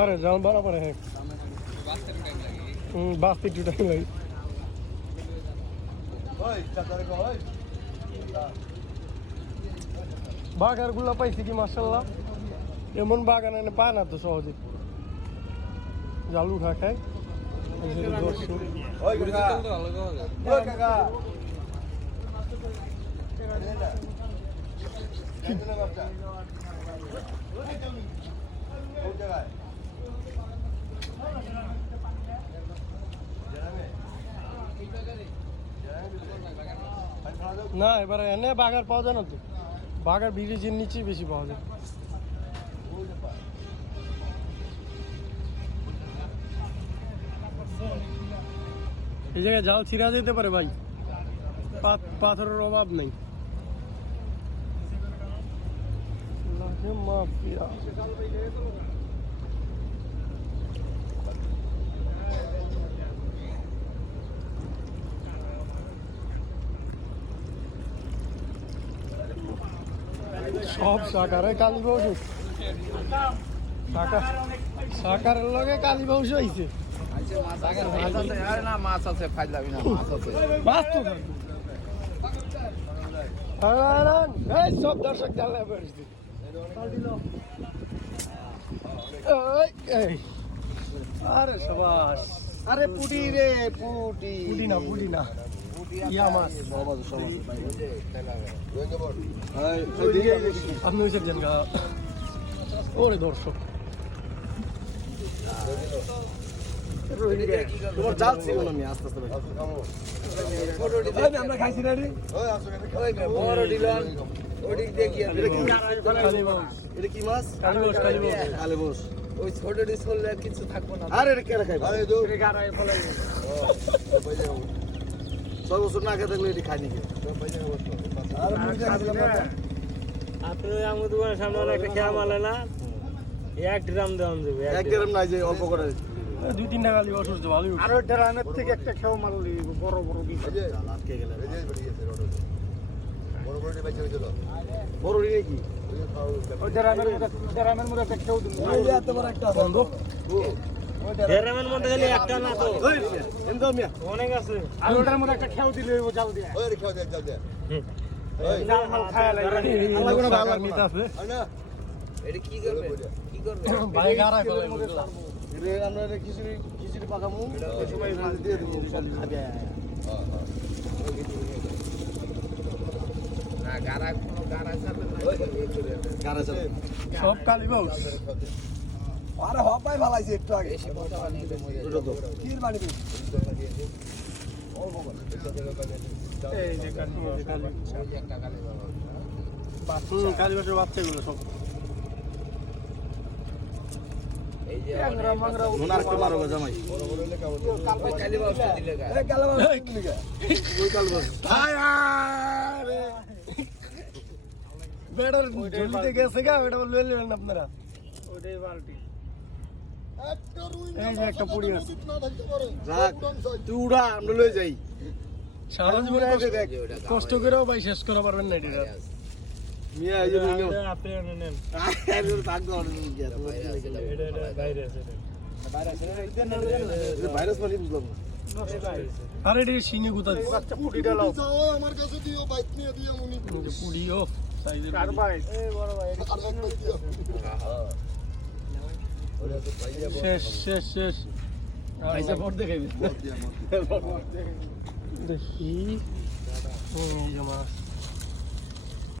अरे जान बराबर है बास्ती टू टाइम लगी बागार गुला पाइছি কি মাশাআল্লাহ এমন বাগান এনে পায় না তো সহজে জালু খা খায় ওই কাকা না এবারে এনে বাগার পাওয়া যায় না তো বাগার ব্রিজের নিচেই বেশি পাওয়া যায় এই জায়গায় জাল ছিঁড়া যেতে পারে ভাই পাথরের অভাব নেই মাফিয়া সব সাকারে কালী বসু সাকারের লগে কালী বসু হইছে মাছ আছে ফাইলাবি না মাছ আছে মাছ তো এই সব দর্শক জানলে পড়ছি আরে সবাস আরে পুটি রে পুটি পুটি না ইয়া মাছ আপনি ওই দেন গা ওরে দর্শক তোমার জাল ছিল না আমি আস্তে আস্তে আমরা খাইছি না রে বড় দিলাম ওদিক দেখি এটা কি মাছ কালীবস ওই ছোট ডিস হলে কিছু থাকবো না আরে এটা কেন খাইবা আরে দো এটা গারায় ফলাই সব বছর না খেতে থাকলে এটি খাই নাকি আর মুড়ি খাইছিলাম না আপনি আমার দোকানের সামনে একটা খেয়া মালে না 1 গ্রাম দাম দেবে 1 গ্রাম নাই যে অল্প করে 2-3 টাকা লিও অসুস্থ ভালো আর ওই ড্রামের থেকে একটা খেয়া মাল লিব বড় বড় কি আটকে গেল বড় বড় বাইচে হইছিল বড় রি কি ওই ড্রামের মধ্যে একটা খেয়া দিন এই এত বড় একটা বন্ধ ড্রামের মধ্যে খালি একটা না তো ওই এনদম মিয়া অনেক আছে আর ওটার মধ্যে একটা খেয়া দিলে ও জাল দিয়া ওই খেয়া জাল দিয়া ওই জাল মাল খায়া লাগে আল্লাহ কোন ভালো মিতা আছে না এটা কি করবে ভাই গারায় ফেলে রে আমরা খিচুড়ি পাকামু এই সময় মাছ দিয়ে দেব সব খাবে না গারা চাপে গারা চাপে সব কালী বাউস আরে হপাই ভালাইছে একটু আগে বেশি কথা বানিয়ে দে ওটা তো কির বানিয়ে এই যে কালী ওই যে একটা কালী বাবা কালী বাউসের বাচ্চাগুলো সব এই যে মোনার কে মারো জামাই বড় বড় লেখা ওই কালী বাউস দিলে গা এই কালী বাউস দিলে গা ওই কালী বাউস আরে বেড়ার জলদিতে গেছে গা ওটা লয়ে নেবেন আপনারা ওটাই বালতি এই যে একটা পুড়ি আছে রাখ তুই উড়া আমরা লয়ে যাই সারা জীবন কষ্ট করেও ভাই শেষ করা পারবেন না এটা মিয়া এই যে নিও আপনি নেন আরে ভাগ্য এটা বাইরে আছে ভাইরাস মানে বুঝলাম না আরে এটা সিনে গুতা দিছে আচ্ছা পুটিটা লাও যাও আমার কাছে দিও বাইক নিয়ে দিও উনি যে পুড়ি ও সাইজের কার বাইক এই বড় ভাই শেষ পয়সা ভোট দেখাইবে দেখি ও এই যে মাছ